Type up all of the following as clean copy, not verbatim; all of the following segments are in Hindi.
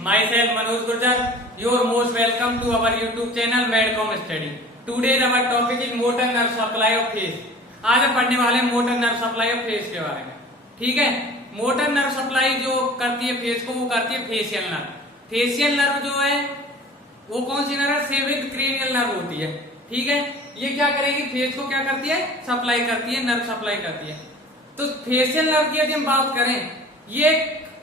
myself Manoj Gurjar. You are most welcome to our YouTube channel Medcom Study. Today our topic is motor nerve supply of face. आज हम पढ़ने वाले हैं motor nerve supply of face के बारे में। ठीक है, मोटर नर्व सप्लाई जो करती है फेस को वो करती है फेशियल नर्व। फेशियल नर्व जो है वो कौन सी नर्व है? सेवेंथ क्रेनियल नर्व होती है। ठीक है, ये क्या करेगी? फेस को क्या करती है? सप्लाई करती है, नर्व सप्लाई करती है। तो फेशियल नर्व की यदि हम बात करें, ये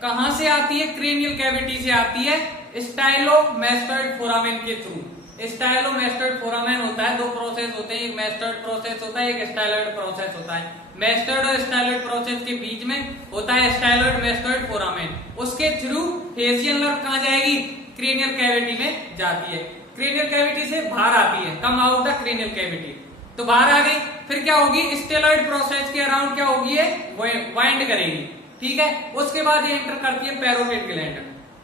कहां से आती है? क्रेनियल कैविटी से आती है, स्टाइलोमैस्टोइड फोरामेन के थ्रू। स्टाइलोमैस्टोइड फोरामेन होता है, दो प्रोसेस होते हैं, एक मैस्टोइड प्रोसेस होता है, एक स्टाइलॉइड प्रोसेस होता है। मैस्टोइड और स्टाइलॉइड प्रोसेस के बीच में होता है स्टाइलॉइड मैस्टोइड फोरामेन। उसके थ्रू फेशियल नर्व कहां जाएगी? क्रेनियल कैविटी में जाती है। क्रेनियल कैविटी से बाहर आती है, come out the cranial cavity, तो बाहर आ गई। फिर क्या होगी? स्टेलॉइड प्रोसेस के अराउंड क्या होगी? ये वाइंड करेगी। ठीक है, उसके बाद ये एंटर करती है पैरोटिड ग्लैंड।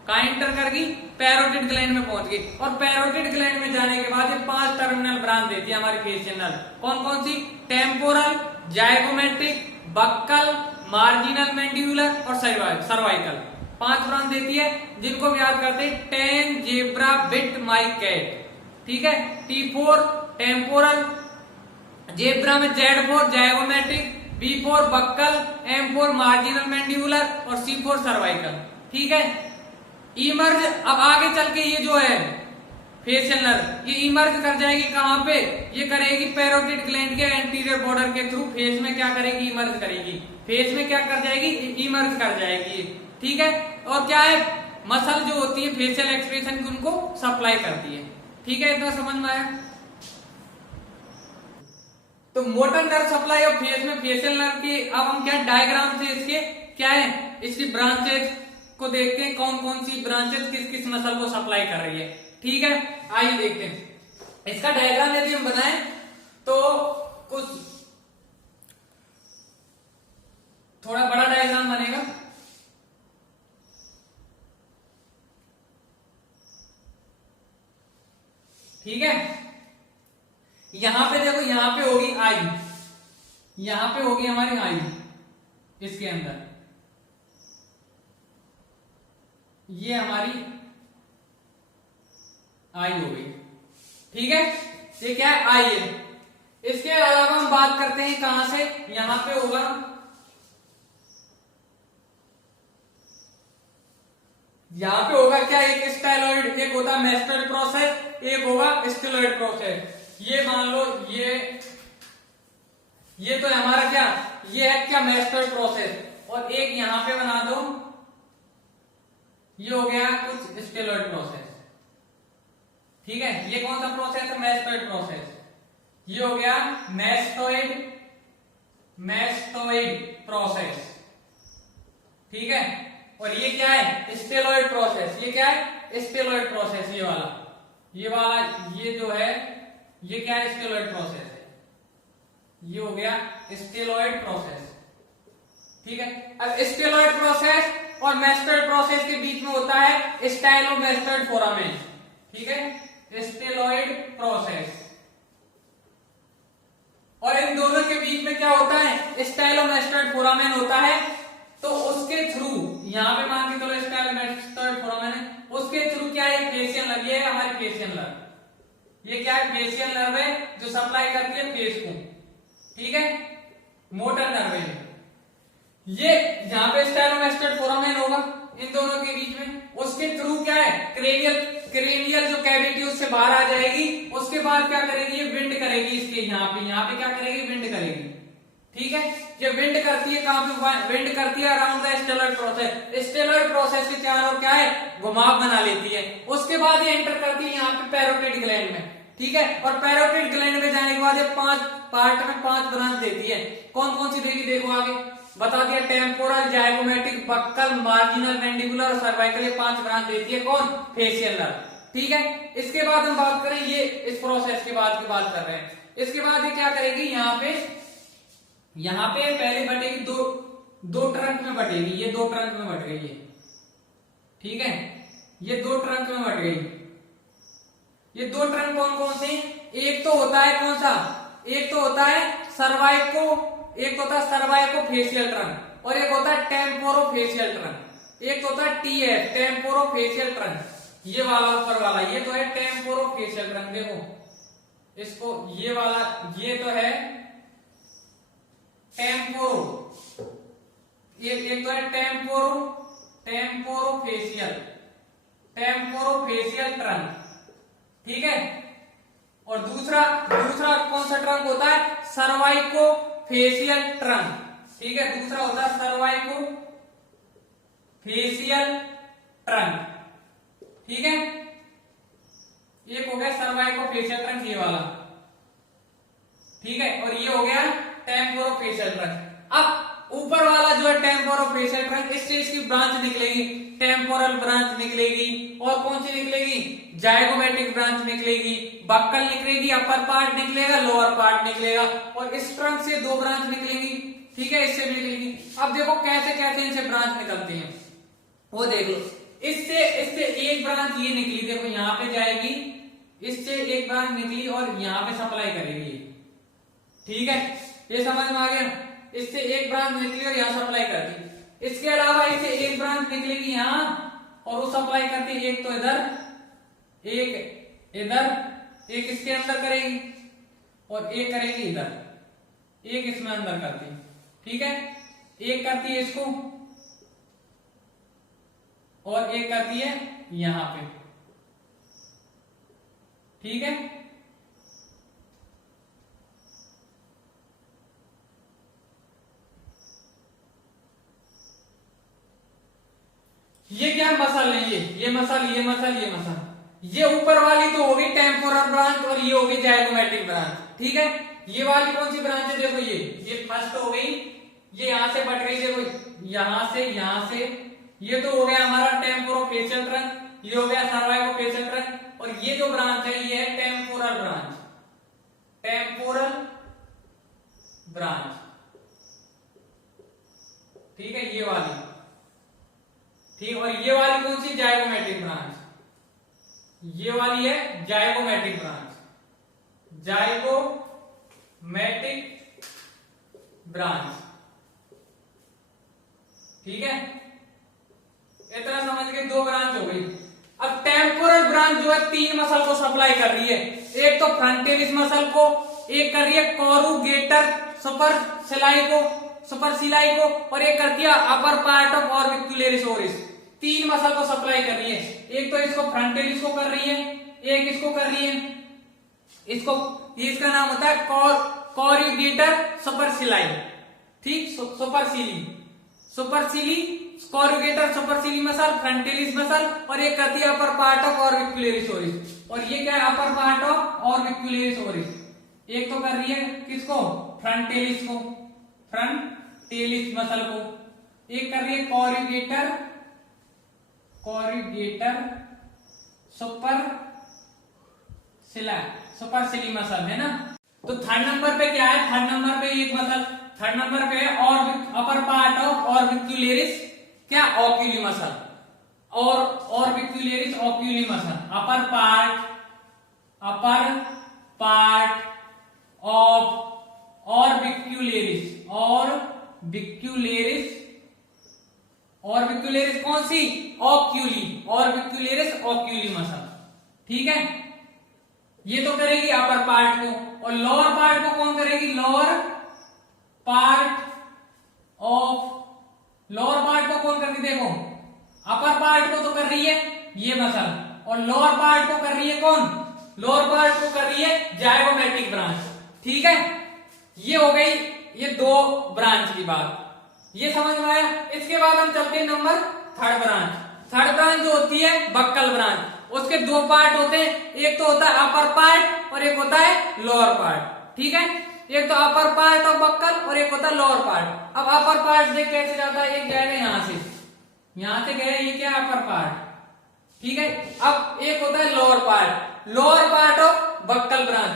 कहां एंटर करेगी? पैरोटिड ग्लैंड में पहुंच गई। और पैरोटिड ग्लैंड में जाने के बाद ये 5 टर्मिनल ब्रांच देती है हमारी फेशियल नर्व। कौन कौन सी? टेम्पोरल, जाइगोमेट्रिक, बक्कल, मार्जिनल मैंडिबुलर और सर्वाइकल। 5 ब्रांच देती है, जिनको हम याद करते हैं टेन, जेब्रा, बिट, माई, कैट। ठीक है, T4 टेम्पोरल, जेब्रा में Z4 जाइगोमेट्रिक, B4 buckle, M4 marginal mandibular और C4 सर्वाइकल। ठीक है, इमर्ज अब आगे चल के ये जो है फेशियल नर्व ये इमर्ज कर जाएगी कहां पे? ये करेगी पैरोटिड ग्लैंड के एंटीरियर बॉर्डर के थ्रू। फेस में क्या करेगी? इमर्ज करेगी। फेस में क्या कर जाएगी? इमर्ज कर जाएगी। ठीक है, और क्या है? मसल जो होती है फेशियल एक्सप्रेशन की उनको सप्लाई करती है। ठीक है, इतना समझ में आया? तो motor nerve supply of face में फेशियल नर्व की अब हम क्या डायग्राम से इसके क्या है इसकी ब्रांचेस को देखते हैं, कौन कौन सी ब्रांचेस किस किस मसल को सप्लाई कर रही है। ठीक है, आइए देखते हैं इसका डायग्राम। यदि हम बनाएं तो कुछ थोड़ा बड़ा डायग्राम बनेगा। ठीक है, यहां पे देखो, यहां पे होगी आई, यहां पे होगी हमारी आई, इसके अंदर ये हमारी आई हो गई। ठीक है, ये क्या है? आई है। इसके अलावा हम बात करते हैं कहां से? यहां पे होगा यहां पे होगा क्या? एक स्टाइलॉइड, एक होता है मैस्टोइड प्रोसेस, एक होगा स्टेलॉइड प्रोसेस। ये मान लो ये तो है हमारा क्या? ये है क्या? Mastoid process. और एक यहां पे बना दो, ये हो गया कुछ स्टेलॉइड प्रोसेस। ठीक है, ये कौन सा प्रोसेस है? Mastoid process. ये हो गया मैस्टोइड प्रोसेस। ठीक है, और ये क्या है? स्टेलॉइड प्रोसेस। ये क्या है? स्टेलॉइड प्रोसेस। ये वाला ये जो है ये क्या है? स्टेलॉइड प्रोसेस है। ये हो गया स्टेलॉइड प्रोसेस। ठीक है, अब स्टेलॉइड प्रोसेस और मैस्टोइड प्रोसेस के बीच में होता है स्टाइलोमैस्टोइड फोरामेन। ठीक है, स्टेलॉइड प्रोसेस, और इन दोनों के बीच में क्या होता है? स्टाइलोमैस्टोइड फोरामेन होता है। तो उसके थ्रू यहां पे मान के चलो स्टाइलोमैस्टोइड फोरामेन है, उसके थ्रू क्या है? Facial nerve. ये है हमारी फेशियल नर्व। ये क्या है? फेशियल नर्व है जो सप्लाई करती है फेस को। ठीक है, मोटर नर्व है ये। यहां पे स्टाइलोमैस्टोइड फोरामेन होगा इन दोनों के बीच में। उसके थ्रू क्या है? क्रेनियल जो कैविटी उससे बाहर आ जाएगी। उसके बाद क्या करेगी? ये विंड करेगी इसके यहाँ पे क्या करेगी? विंड करेगी। ठीक है, ये विंड करती है कहां पे? विंड करती है अराउंड द स्टेलॉइड प्रोसेस। स्टेलॉइड प्रोसेस के चारों क्या है? घुमाव बना लेती है। उसके बाद ये एंटर करती है यहाँ पे पैरोटिड ग्लैंड में। ठीक है, और पैरोटिड ग्लैंड में जाने के बाद ये 5 पार्ट में 5 ब्रांच देती है। कौन कौन सी देगी? देखो आगे बता दिया, टेम्पोरल, जाइगोमेट्रिक, बक्कल, मार्जिनल मैंडिबुलर और सर्वाइकल। ये 5 ब्रांच देती है कौन? Facial nerve. ठीक है, इसके बाद हम बात करें, ये इस प्रोसेस के बाद की बात कर रहे हैं। इसके बाद ये क्या करेगी? यहाँ पे पहले बटेगी दो ट्रंक में बटेगी। ये 2 ट्रंक में बट गई है। ठीक है, ये 2 ट्रंक में बट गई। ये 2 ट्रंक कौन कौन से? एक तो होता है कौन सा? एक तो होता है सर्वाइको फेशियल ट्रंक, और एक होता है टेम्पोरोफेशियल ट्रंक। एक तो होता है टीएफ, टेम्पोरोफेशियल ट्रंक, ये वाला ऊपर वाला, ये तो है टेम्पोरोफेशियल ट्रंक। देखो इसको, ये वाला ये तो है टेम्पोरो, एक तो है टेम्पोरोफेशियल ट्रंक, ठीक है। और दूसरा कौन सा ट्रंक होता है? सर्वाइकोफेशियल ट्रंक, ठीक है। दूसरा होता है सर्वाइकोफेशियल ट्रंक, ठीक है। एक हो गया सर्वाइकोफेशियल ट्रंक, ये वाला, ठीक है। और ये हो गया टेम्पोरोफेशियल ट्रंक। अब ऊपर वाला जो है टेम्पोरोफेशियल ट्रंक, इससे इसकी ब्रांच निकलेगी, टेम्पोरल ब्रांच निकलेगी, और कौन सी निकलेगी? जाइगोमेटिक ब्रांच निकलेगी, बक्कल निकलेगी, अपर पार्ट निकलेगा, लोअर पार्ट निकलेगा, और इस ट्रंक से दो ब्रांच निकलेगी, ठीक है, इससे भी निकलेगी। अब देखो कैसे कैसे इनसे ब्रांच निकलती है, वो देख लो। इससे एक ब्रांच ये निकली, देखो यहाँ पे जाएगी, इससे एक ब्रांच निकली और यहाँ पे सप्लाई करेगी, ठीक है, ये समझ में आ गया। इससे एक ब्रांच निकली और यहाँ सप्लाई करती। इसके अलावा इससे एक ब्रांच निकलेगी यहाँ और वो सप्लाई करती, एक तो इधर, एक इसके अंदर करेगी, और एक करेगी इधर, एक इसमें अंदर करती, ठीक है। एक करती है इसको और एक करती है यहां पे, ठीक है। ये क्या मसल है? ये मसल, ये ऊपर वाली तो होगी टेम्पोरल ब्रांच और ये होगी जाइगोमेटिक ब्रांच, ठीक है। ये वाली कौन सी ब्रांच है? देखो ये फर्स्ट हो गई, ये यहां से बट गई, देखो यहां से ये तो हो गया हमारा टेम्पोरोफेशियल ट्रंक, ये हो गया सर्वाइकोफेशियल ट्रंक, और ये जो ब्रांच है ये है टेम्पोरल ब्रांच, ठीक है, ये वाली, ठीक। और ये वाली कौन सी? जाइगोमेटिक ब्रांच, ये वाली है जाइगोमेटिक ब्रांच, ठीक है। इतना समझ के दो ब्रांच हो गई। अब टेम्पोरल ब्रांच जो है तीन मसल को सप्लाई कर रही है, एक तो फ्रंटेलिस मसल को, एक कर रही है कोरुगेटर सुपरसिलाई को, और एक करती है अपर पार्ट ऑफ ऑर्बिक्युलरिस ओरिस। तीन मसल को सप्लाई कर रही है, एक तो इसको फ्रंटेलिस को कर रही है, एक इसको कर रही है, इसका नाम होता है कोरुगेटर सुपरसिलाई, ठीक, सुपरसिली कोरुगेटर सुपरसिली मसल, फ्रंटेलिस मसल, और एक करती है अपर पार्ट ऑफ ऑर्बिक्युलरिस ओरिस। और ये क्या है? अपर पार्ट ऑफ ऑर्बिक्युलरिस ओरिस। एक तो कर रही है किसको? फ्रंटेलिस मसल को, एक कर रही है कोरुगेटर सुपरसिली मसल, है ना। तो थर्ड नंबर पे क्या है? थर्ड नंबर पे एक मसल, थर्ड नंबर पे है अपर पार्ट ऑफ ऑर्बिक्युलरिस क्या? ओक्यूली मसल, और ऑर्बिक्युलरिस ओक्यूली मसल, अपर पार्ट ऑफ ऑर्बिक्युलरिस कौन सी? ऑर्बिक्युलरिस ओक्यूली मसल, ठीक है। ये तो करेगी अपर पार्ट को, और लोअर पार्ट को कौन करेगी? लोअर पार्ट को कौन करती? देखो अपर पार्ट को तो कर रही है ये मसल, और लोअर पार्ट को कर रही है कौन? लोअर पार्ट को कर रही है जाइगोमेटिक ब्रांच, ठीक है। ये हो गई ये दो ब्रांच की बात, ये समझ में आया। इसके बाद हम चलते हैं नंबर थर्ड ब्रांच जो होती है बक्कल ब्रांच। उसके दो पार्ट होते हैं, एक तो होता है अपर पार्ट और एक होता है लोअर पार्ट, ठीक है। एक तो अपर पार्ट ऑफ बक्कल और एक होता है लोअर पार्ट। अब अपर पार्ट देख कैसे जाता है? एक जाएगा यहां से गया, ये क्या? अपर पार्ट, ठीक है। अब एक होता है lower part of buccal branch,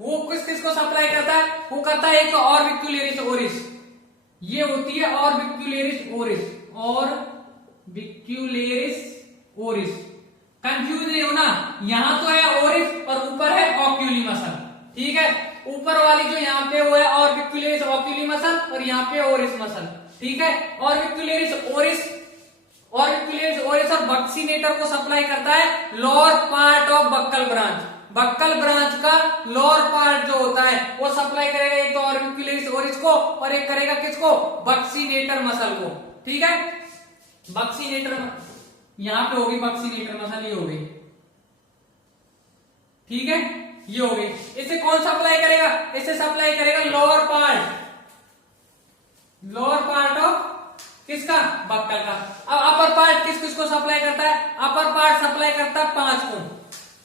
वो किसको सप्लाई करता है? वो करता है एक तो ऑर्बिक्युलरिस ओरिस, ये होती है ऑर्बिक्युलरिस ओरिस। कंफ्यूज नहीं होना, यहां तो है ओरिस और ऊपर है ओक्यूली मसल, ठीक है। ऊपर वाली जो यहाँ पे वो है ऑर्बिक्युलरिस ओक्यूली मसल और यहाँ पे ओरिस मसल, ठीक है। ऑर्बिक्युलरिस ऑरिकुलेट्स ओरिस और बक्सीनेटर को सप्लाई करता है lower part of buccal branch. Buccal branch का लोअर पार्ट जो होता है वो सप्लाई करेगा एक तो ऑरिकुलेट्स ओरिस को और एक करेगा किसको, बक्सीनेटर मसल को। ठीक है, बक्सीनेटर यहां पे होगी, बक्सीनेटर मसल ये हो गई। ठीक है, ये हो गई। इसे कौन सप्लाई करेगा, इसे सप्लाई करेगा लोअर पार्ट ऑफ किसका, बक्कल का। अब अपर पार्ट किस किस को सप्लाई करता है, अपर पार्ट सप्लाई करता है 5 को।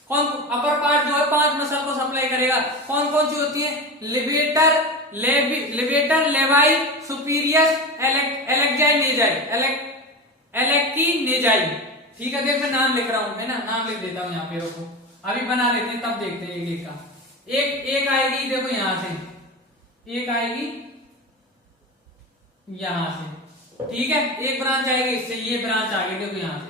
कौन, अपर पार्ट जो है 5 मसल को सप्लाई करेगा। कौन कौन सी होती है, लिवेटर लेवाई सुपीरियस एलेक्टिनेजाई। ठीक है, देख मैं नाम लिख रहा हूं, मैं ना नाम लिख देता हूं यहाँ पे, रुको अभी बना लेते हैं तब देखते हैं एक एक का। एक आएगी देखो यहां से, एक आएगी यहां से। ठीक है, एक ब्रांच आएगी इससे, ये ब्रांच आ गई देखो यहां से,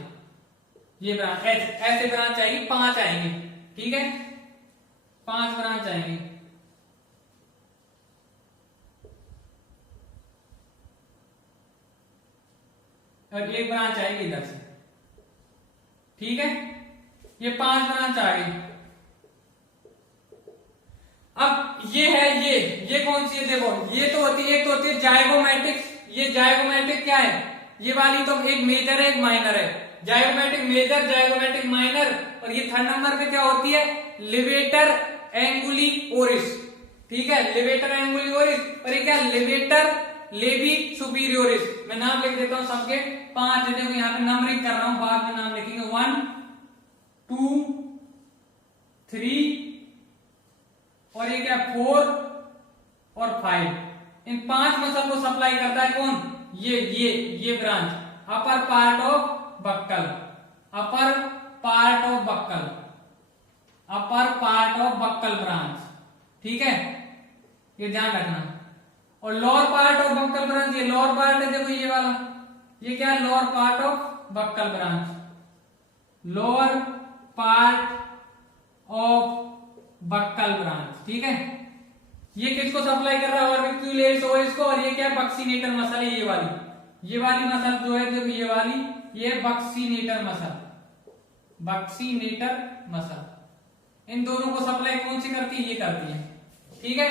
ये ब्रांच ऐसे ब्रांच आएगी, 5 आएंगे। ठीक है, 5 ब्रांच आएंगे। और एक ब्रांच आएगी इधर से। ठीक है, ये 5 ब्रांच आ गई। अब ये है, ये कौन सी है देखो, ये तो होती है, एक तो होती है जाइगोमैटिक। ये जाइगोमैटिक क्या है, ये वाली तो एक मेजर है एक माइनर है, जाइगोमैटिक मेजर जाइगोमैटिक माइनर। और ये 3rd नंबर पे क्या होती है, लिवेटर एंगुली ओरिस। ठीक है, लिवेटर एंगुली ओरिस। और ये क्या, लिवेटर लेबी सुपीरियोरिस। मैं नाम लिख देता हूं सबके, 5 है देखो यहाँ पे नंबरिंग कर रहा हूं, बाद में नाम लिखेंगे 1 2 3 और ये क्या 4 और 5। इन 5 मसल को सप्लाई करता है कौन, ये branch, upper part of buckle, upper part of buccal branch. ठीक है, ये ध्यान रखना। और lower part of buccal branch, ये लोअर पार्ट है देखो ये वाला, ये क्या है, lower part of buccal branch, lower part of buccal branch. ठीक है, ये किसको सप्लाई कर रहा है, ऑरिकुलेट्स ओरिस को। और ये क्या है, बक्सीनेटर मसल है, ये वाली मसल जो है देखो, ये वाली, ये बक्सीनेटर मसल। इन दोनों को सप्लाई कौन सी करती है, ये करती है। ठीक है,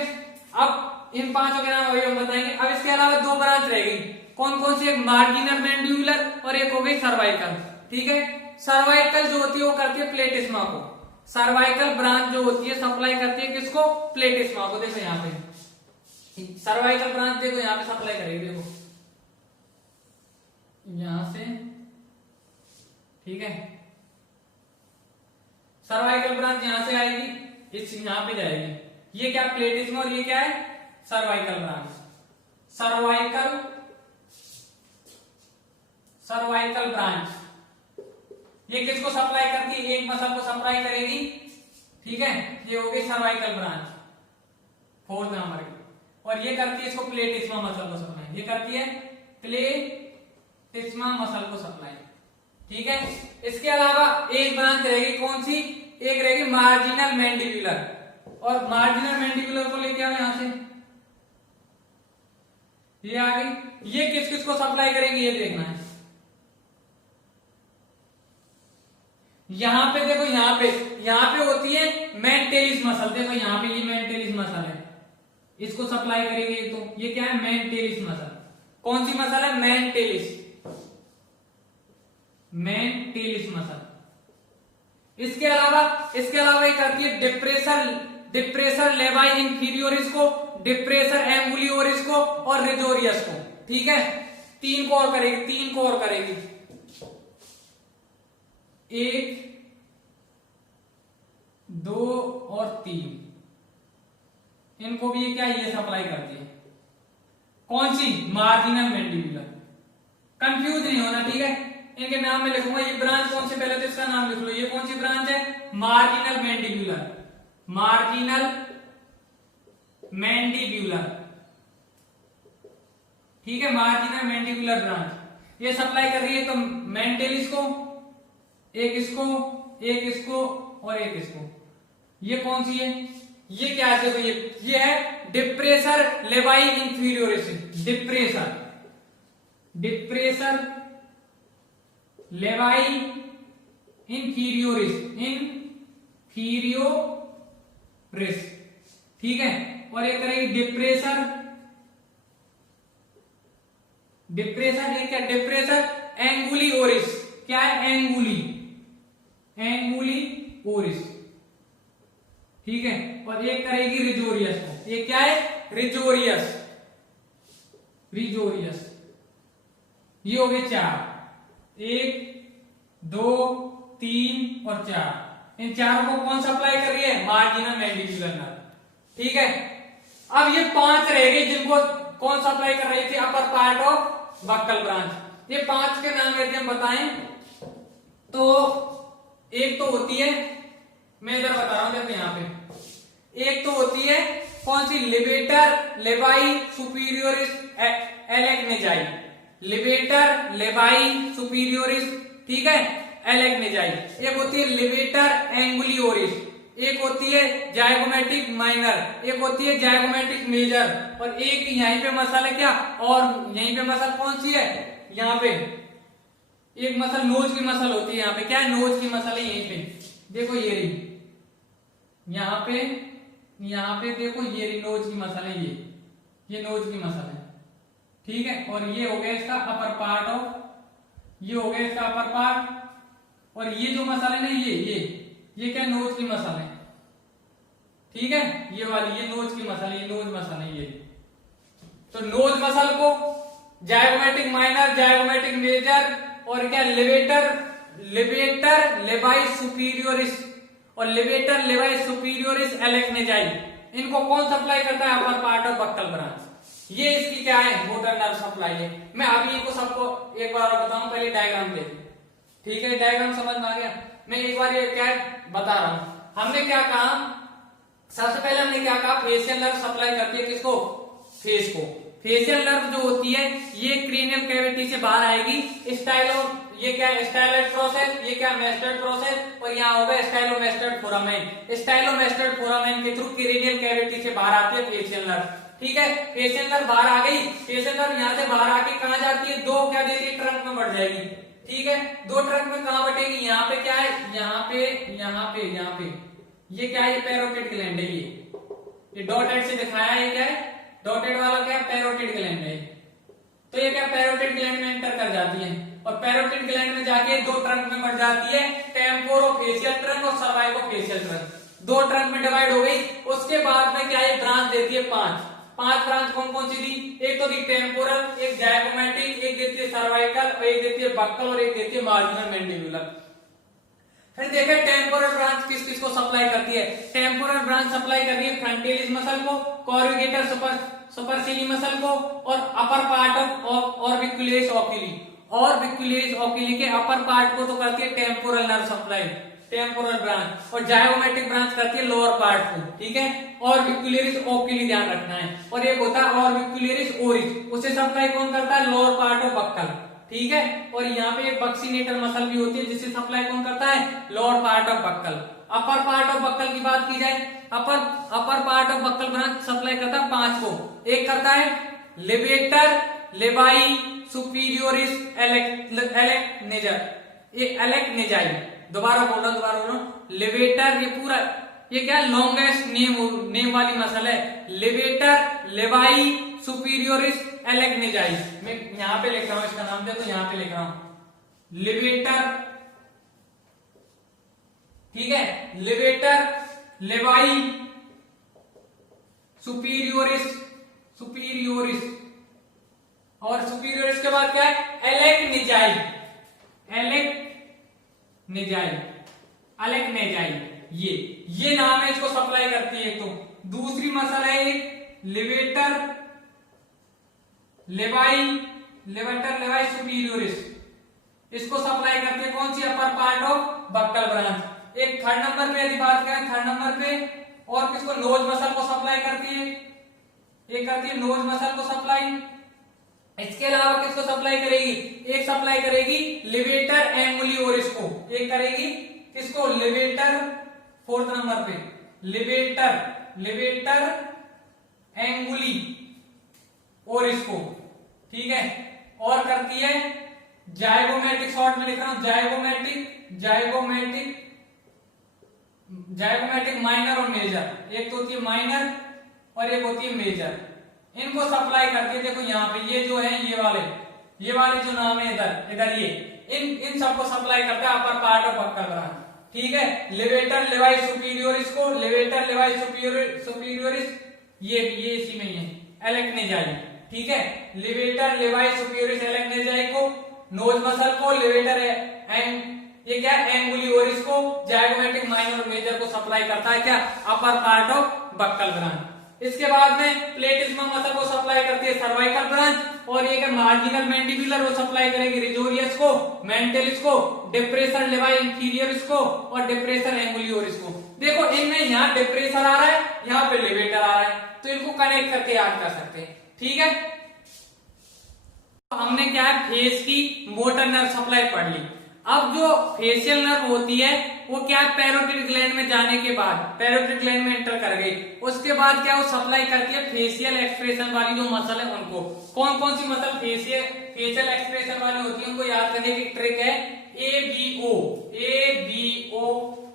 अब इन 5 के नाम अभी हम बताएंगे। अब इसके अलावा 2 ब्रांच रहेगी, कौन कौन सी, एक मार्जिनल मैंडिबुलर और एक हो गई सर्वाइकल। ठीक है, सर्वाइकल जो होती है वो करती है प्लेटिस्मा को, सर्वाइकल ब्रांच जो होती है सप्लाई करती है किसको, प्लेटिस्मा को। देखो यहाँ पे सर्वाइकल ब्रांच देखो यहाँ पे सप्लाई करेगी, देखो यहां से। ठीक है, सर्वाइकल ब्रांच यहां से आएगी, इस यहां पे जाएगी। ये क्या, प्लेटिस्मा, और ये क्या है, सर्वाइकल ब्रांच। सर्वाइकल ब्रांच ये किसको सप्लाई करती है, एक मसल को सप्लाई करेगी। ठीक है, ये हो गई सर्वाइकल ब्रांच 4th नंबर की। और ये करती है इसको प्लेटिस्मा मसल को सप्लाई, ये करती है प्लेटिस्मा मसल को सप्लाई। ठीक है, इसके अलावा एक ब्रांच रहेगी, कौन सी, एक रहेगी मार्जिनल मैंडिबुलर। और मार्जिनल मैंडिबुलर को लेके आओ यहां से, ये आ गई। ये किस किस को सप्लाई करेंगे ये देखना है। यहां पे देखो, यहां पे होती है मेंटेलिस मसल। देखो यहां पे ये मेंटेलिस मसल है, इसको सप्लाई करेंगे। तो ये क्या है, मेंटेलिस मसल। कौन सी मसल है, मेंटेलिस मसल। इसके अलावा ये करती है डिप्रेसर लेवाई इंफीरियोरिस को, डिप्रेसर एंगुलियोरिस को और रिजोरियस को। ठीक है, 3 को और करेगी, 1 2 और 3। इनको भी ये क्या, ये सप्लाई करती है। कौन सी, मार्जिनल मैंडिबुलर। कंफ्यूज नहीं होना, ठीक है, इनके नाम में लिखूंगा। ये ब्रांच कौन सी, पहले तो इसका नाम लिख लो, ये कौन सी ब्रांच है, मार्जिनल मैंडिबुलर। ठीक है, मार्जिनल मैंडिबुलर ब्रांच ये सप्लाई कर रही है तो मेंटेलिस को, एक इसको, एक इसको और एक इसको। ये कौन सी है, ये क्या है, ये है डिप्रेसर लेवाई इंफीरियोरिस। डिप्रेसर लेवाई इंफीरियोरिस, इंफीरियोरिस, ठीक है। और ये करेगी डिप्रेसर, डिप्रेसर ये क्या, डिप्रेसर एंगुली ओरिस, क्या है एंगुली, एंगुली ओरिस, ठीक है। और एक करेगी रिजोरियस को, ये क्या है रिजोरियस, रिजोरियस। ये हो गए 4, 1 2 3 और 4। इन चारों को कौन सप्लाई कर रही है, मार्जिनल मैंडिबुलर नर्व, ठीक है। अब ये 5 रह गए जिनको कौन सप्लाई कर रही थी, अपर पार्ट ऑफ बक्कल ब्रांच। ये 5 के नाम यदि हम बताएं तो एक तो होती है, मैं इधर बता रहा हूं, देखो यहां पे एक तो होती है कौन सी, लिबेटर लेबाई सुपीरियोरिस एलेक्नेजाई, लिबेटर लेबाई सुपीरियोरिस, ठीक है, एलेक्नेजाई। एक होती है लिबेटर एंगुलियोरिस, एक होती है जाइगोमेटिक माइनर, एक होती है जाइगोमेटिक मेजर, और एक यहीं पे मसल है क्या, और यहीं पे मसल कौन सी है, यहाँ पे एक मसल नोज की मसल होती है, यहाँ पे क्या है नोज की मसल है, यहीं पे देखो ये रही, यहाँ पे देखो ये रही नोज की मसल है, ये नोज की मसल है, ठीक है। और ये हो गया इसका अपर पार्ट ऑफ, ये हो गया इसका अपर पार्ट, और ये जो मसल है ना ये क्या नोज की मसल है, ठीक है। ये वाली ये नोज की मसल है, ये नोज मसल है ये। तो नोज मसल को जाइगोमेटिक माइनर, जाइगोमेटिक मेजर और क्या लिबेटर लेबाई सुपीरियोरिस और लिबेटर लेबाई सुपीरियोरिस एलेक्नेजाई, इनको कौन सप्लाई करता है, अपर पार्ट ऑफ बक्कल ब्रांच। ये इसकी क्या है मोटर नर्व सप्लाई है। मैं अभी इनको सबको एक बार बताऊं, पहले डायग्राम देखो, ठीक है। डायग्राम समझ में आ गया, मैं एक बार ये क्या बता रहा हूं। हमने क्या कहा, सबसे पहले हमने क्या कहा, फेशियल नर्व सप्लाई करती है किसको, फेस को। फेशियल नर्व जो होती है ये क्रेनियल कैविटी से बाहर आएगी, स्टाइलो, ये क्या स्टाइलोइड प्रोसेस, ये क्या मेस्टर्ड प्रोसेस, और यहाँ होगा स्टाइलोमेस्टर्ड फोरामेन। स्टाइलोमेस्टर्ड फोरामेन के थ्रू क्रेनियल कैविटी से बाहर आती है फेशियल नर्व, ठीक है। फेशियल नर्व बाहर आ गई, फेशियल नर्व यहाँ से बाहर आके कहाँ जाती है, दो क्या देती है, ट्रंक में बढ़ जाएगी, ठीक है। दो ट्रंक में कहाँ बटेगी, यहाँ पे क्या है, यहाँ पे ये क्या है, ये पैरोटिड ग्लैंड है, ये डॉटेड से दिखाया है, क्या है डॉटेड वाला, क्या पैरोटिड ग्लैंड है। तो ये क्या पैरोटिड ग्लैंड में एंटर कर जाती है, और पैरोटिड ग्लैंड में जाके दो ट्रंक में बढ़ जाती है, टेम्पोरोफेशियल ट्रंक और सर्वाइकोफेशियल ट्रंक। दो ट्रंक में डिवाइड हो गई, उसके बाद में क्या ये ब्रांच देती है 5 ब्रांच। कौन कौन सी दी, एक तो दी टेम्पोरल, एक जाइगोमेटिक, एक देती है सर्वाइकल, एक देती है बक्कल, और एक देती है मार्जिनल मैंडिबुलर। फिर देखें टेम्पोरल ब्रांच किस किस को सप्लाई करती है। टेम्पोरल ब्रांच सप्लाई कर रही है फ्रंटिलिस मसल को, कॉर्रुगेटर सुपरसिली मसल को, और अपर पार्ट ऑफ ऑर्बिकुलेरिस ओक्यूली, ऑर्बिकुलेरिस ओक्यूली के अपर पार्ट को तो करती है temporal nerve supply, temporal branch, और जाइगोमेटिक ब्रांच करती है लोअर पार्ट को, ठीक है। ऑर्बिकुलेरिस ओक्यूली ध्यान रखना है, और एक होता है ऑर्बिकुलेरिस ओरिस, उसे सप्लाई कौन करता है, लोअर पार्ट ऑफ बक्कल, ठीक है। और यहाँ पे एक बक्सीनेटर मसल भी होती है जिससे सप्लाई कौन करता है, lower part of buckle. Upper part of buckle की बात की जाए, अपर part of buccal branch supply करता है 5 को। एक करता है लिबेटर लेबाई सुपीरियोरिस एलेक्नेजाई, दोबारा बोल रहा हूं, लिबेटर, ये पूरा ये क्या लॉन्गेस्ट नेम वाली मसल है, लिबेटर लेबाई सुपीरियोरिस एलेक्नेजाई। मैं यहां पे लिख रहा हूं इसका नाम, तो यहां पे लिख रहा हूं लिबेटर, ठीक है, लिबेटर लेबाई सुपीरियोरिस, और सुपीरियोरिस के बाद क्या है, एलेक्नेजाई, ये नाम है, इसको सप्लाई करती है। तो दूसरी मसल है लिबेटर लेबाई सुपीरियोरिस, इसको सप्लाई करती है कौन सी, upper part of buccal branch. एक थर्ड नंबर पे यदि बात करें, थर्ड नंबर पे और किसको, नोज मसल को सप्लाई करती है, एक करती है नोज मसल को सप्लाई। इसके अलावा किसको सप्लाई करेगी, एक सप्लाई करेगी लिबेटर एंगुलियोरिस को, एक करेगी किसको, लिबेटर, फोर्थ नंबर पे लिबेटर एंगुली ओरिस को, ठीक है। और करती है जाइगोमेट्रिक, शॉर्ट में लिख रहा हूं जाइगोमेट्रिक, जाइगोमेट्रिक माइनर और मेजर, एक तो होती है माइनर और एक होती है मेजर, इनको सप्लाई करती है। देखो यहाँ पे ये जो है ये वाले जो नाम है इधर इधर ये इन सबको सप्लाई करता है अपर पार्ट ऑफ बक्कल ब्रांच। ठीक है, लेवेटर लेवाई सुपीरियोरिस को, लेवेटर लेवाई सुपीरियोरिस ये इसी में ही है, एलेक्नेजाई। ठीक है, लेवेटर लेवाई सुपीरियोरिस एलेक्नेजाई को, नोज मसल को, लेवेटर ये क्या एंगुलियोरिस को, जाइगोमेट्रिक माइनर और मेजर को सप्लाई करता है क्या, अपर पार्ट ऑफ बक्कल ब्रांच। इसके बाद में प्लेटिस्मा मसल को सप्लाई करती है सर्वाइकल ब्रांच, और ये क्या मार्जिनल मैंडिबुलर वो सप्लाई करेगी रिजोरियस को, मेंटलिस को, डिप्रेसर लेवाई इंफीरियरिस को और डिप्रेसर एंगुलियोरिस को। देखो इनमें यहाँ डिप्रेसर आ रहा है, यहाँ पे लेवेटर आ रहा है, तो इनको कनेक्ट करके याद कर सकते हैं। ठीक है, हमने क्या है फेस की मोटर नर्व सप्लाई पढ़ ली। अब जो फेशियल नर्व होती है वो क्या पैरोटिड ग्लैंड में जाने के बाद पैरोटिड ग्लैंड में एंटर कर गई, उसके बाद क्या वो सप्लाई करती है फेशियल एक्सप्रेशन वाली जो मसल है उनको। कौन कौन सी मसल फेशियल एक्सप्रेशन वाली होती है उनको याद करने की ट्रिक है एबीओ, एबीओ।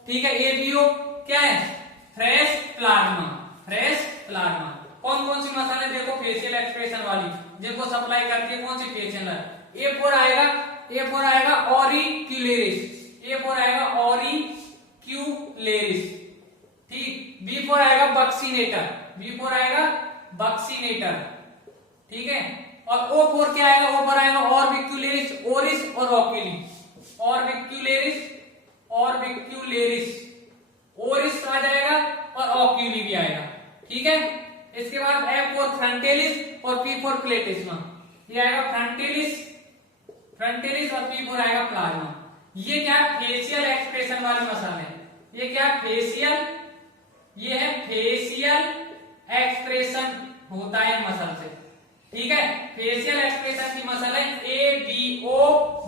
ठीक है, एबीओ क्या है, फ्रेश प्लाज्मा, फ्रेश प्लाज्मा। कौन कौन सी मसल है देखो फेशियल एक्सप्रेशन वाली जिनको सप्लाई करती है, कौन सी फेशियल नर्व। ए फोर आएगा ऑरिक्यूलेरिस, ए फोर आएगा ऑरिक्यूलेरिस। ठीक, बी फोर आएगा बक्सीनेटर, बी फोर आएगा बक्सीनेटर। ठीक है, और ओ फोर क्या आएगा, ओ फोर आएगा ऑर्बिक्यूलेरिस, ओरिस और ऑक्यूली, ऑर्बिक्यूलेरिस, ऑर्बिक्यूलेरिस, ओरिस आ जाएगा और ऑक्यूली भी आएगा। ठीक है, इसके बाद एफ फोर फ्रंटेलिस और पी फोर प्लेटिस्मा, ये आएगा फ्रंटेलिस और पी फोर आएगा प्लाज्मा। ये क्या फेशियल एक्सप्रेशन वाली मसल है, ये क्या फेशियल, ये है फेशियल एक्सप्रेशन होता है मसल से। ठीक है, फेशियल एक्सप्रेशन की मसल है ABO,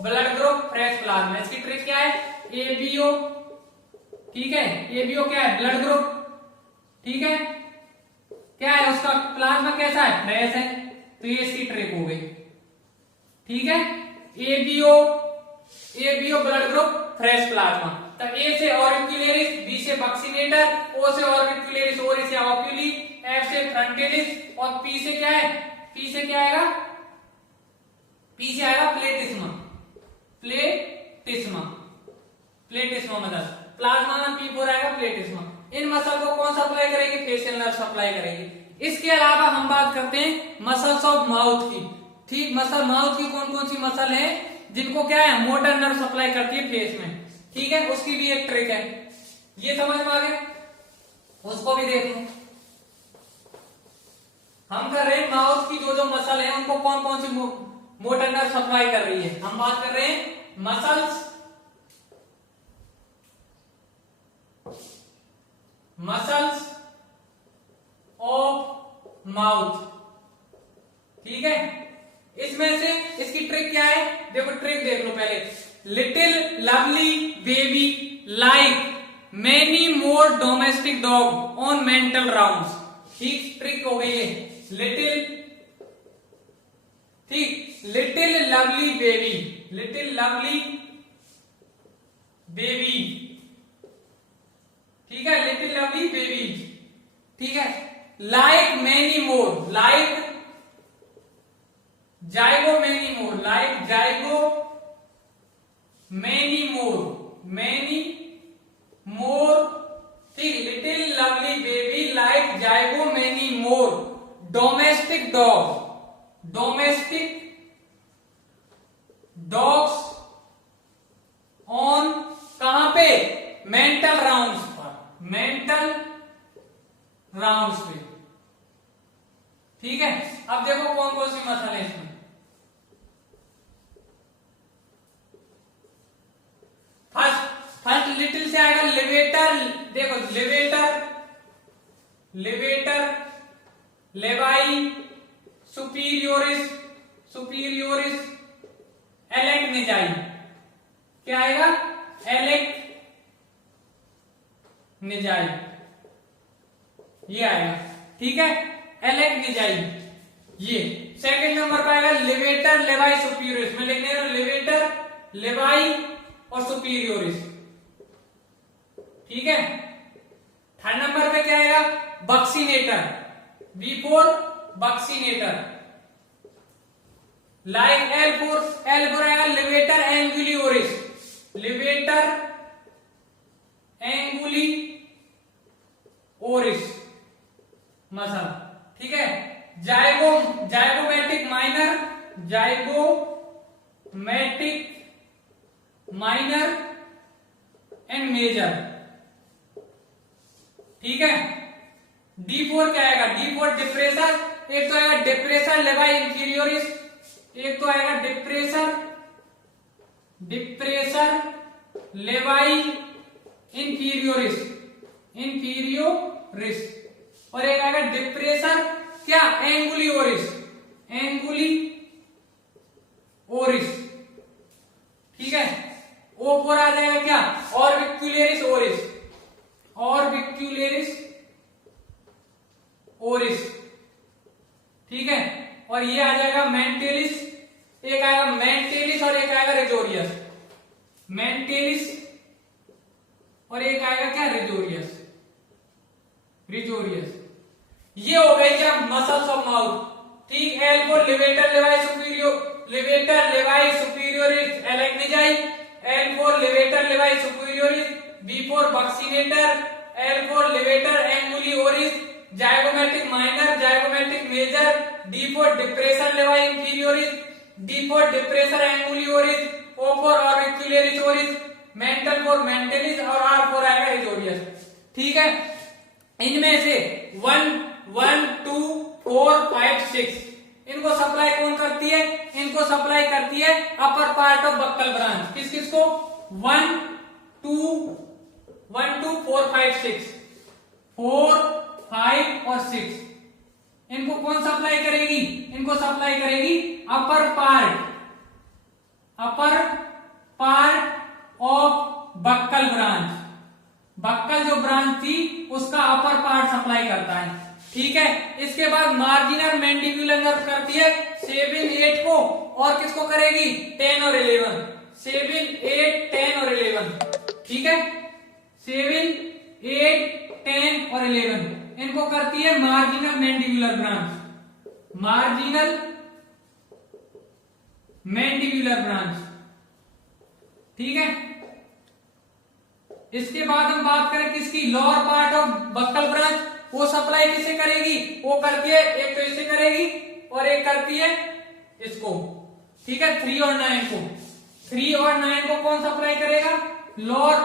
blood group fresh plasma. इसकी ट्रिक क्या है एबीओ। ठीक है, एबीओ क्या है ब्लड ग्रुप। ठीक है, क्या है उसका प्लाज्मा कैसा है, फ्रेश है, तो ये इसकी ट्रिक हो गई। ठीक है, ABO blood group fresh plasma. तो ए से ऑरिक्यूलेरिस, बी से बक्सीनेटर, ओ से ऑर्बिक्यूलेरिस, ओरी से ऑक्यूली, एफ से फ्रंटेलिस और पी से क्या है, पी से क्या आएगा, पी से आएगा प्लेटिस्मा, प्लेटिस्मा मसल। प्लाज्मा में पी फोर आएगा प्लेटिस्मा। इन मसल को कौन सप्लाई करेगी, फेशियल नर्व सप्लाई करेगी। इसके अलावा हम बात करते हैं मसल्स ऑफ माउथ की। ठीक, मसल माउथ की कौन कौन सी मसल है जिनको क्या है मोटर नर्व सप्लाई करती है फेस में। ठीक है, उसकी भी एक ट्रिक है, ये समझ में आ गया, उसको भी देखो। हम कर रहे हैं माउथ की जो मसल है उनको कौन कौन सी मोटर नर्व सप्लाई कर रही है। हम बात कर रहे हैं मसल्स ऑफ माउथ। ठीक है, इसमें से इसकी ट्रिक क्या है, देखो ट्रिक देख लो पहले। Little lovely baby like many more domestic dog on mental rounds. ठीक, ट्रिक हो गई है लिटिल, ठीक, little lovely baby, little lovely baby. ठीक है, लिटिल लवली बेबी। ठीक है, like many more, like zygo many more, like zygo many more. ठीक, little lovely baby like zygo many more domestic dogs on, कहां पे, मेंटल राउंड्स पर, मेंटल राउंड्स पे। ठीक है, अब देखो कौन कौन सी मसल है इसमें। फर्स्ट लिटिल से आएगा लिवेटर। देखो लिवेटर लेवाई सुपीरियोरिस एलेक्नेजाई। क्या आएगा, एलेक्नेजाई, ये आएगा। ठीक है, एलेक्नेजाई। ये सेकंड नंबर पर आएगा लेवेटर लेवाई सुपीरियोरिस में लिखने हैं लेवेटर लेवाई और सुपीरियोरिस। ठीक है। थर्ड नंबर पे क्या आएगा buccinator B4 buccinator like L4 आएगा levator anguli oris levator anguli oris muscle. ठीक है। Zygomatic minor and major. ठीक है। D4 क्या आएगा D4 डिप्रेसर, एक तो आएगा डिप्रेसर लेवाई इंफीरियोरिस, एक तो आएगा डिप्रेसर लेवाई इंफीरियोरिस और एक आएगा डिप्रेसर क्या एंगुलियोरिस। ठीक है। O4 आ जाएगा क्या ऑर्बिक्युलेरिस ओरिस। ठीक है। और ये आ जाएगा मेंटेलिस, एक आएगा मेंटेलिस और एक आएगा रिजोरियस। मेंटेलिस और एक आएगा क्या रिजोरियस। ये हो गई क्या मसल्स ऑफ माउथ। ठीक। L4 levator labii superioris alaeque nasi, L4 levator labii superioris, B4 buccinator, L4 levator anguli oris, zygomatic minor zygomatic major, D4 depressor labii inferioris, D4 depressor anguli oris, O4 orbicularis oris, mental 4 mentalis और R4 आएगा रिजोरियस। ठीक है। इनमें से 1 2 4 5 6 इनको सप्लाई कौन करती है, इनको सप्लाई करती है अपर पार्ट ऑफ बक्कल ब्रांच। किस किस को 1 2 4 5 6 4 5 और 6 इनको कौन सप्लाई करेगी, इनको सप्लाई करेगी upper part of buccal branch. Buccal जो ब्रांच थी उसका अपर पार्ट सप्लाई करता है। ठीक है। इसके बाद मार्जिनल मैंडिबुलर नर्व करती है 7 8 को और किसको करेगी 10 और 11 7 8 10 और 11। ठीक है। 7 8 10 और 11 इनको करती है मार्जिनल मैंडिबुलर ब्रांच। ठीक है। इसके बाद हम बात करें किसकी lower part of buccal branch, वो सप्लाई किसे करेगी, वो करती है एक तो इसे करेगी और एक करती है इसको। ठीक है। 3 और 9 को कौन सप्लाई करेगा lower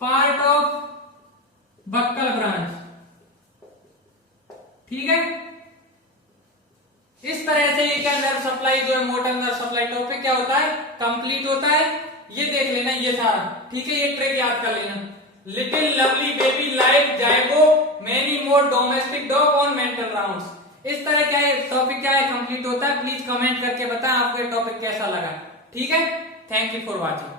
part of buccal branch. ठीक है। इस तरह से ये क्या नर्व सप्लाई जो है मोटर नर्व सप्लाई टॉपिक क्या होता है कंप्लीट होता है। ये देख लेना ये सारा। ठीक है। ये ट्रिक याद कर लेना। Little lovely baby like zygo many more domestic dog on mental rounds. इस तरह क्या है टॉपिक क्या है कंप्लीट होता है। प्लीज कमेंट करके बताएं आपको ये टॉपिक कैसा लगा। ठीक है। Thank you for watching.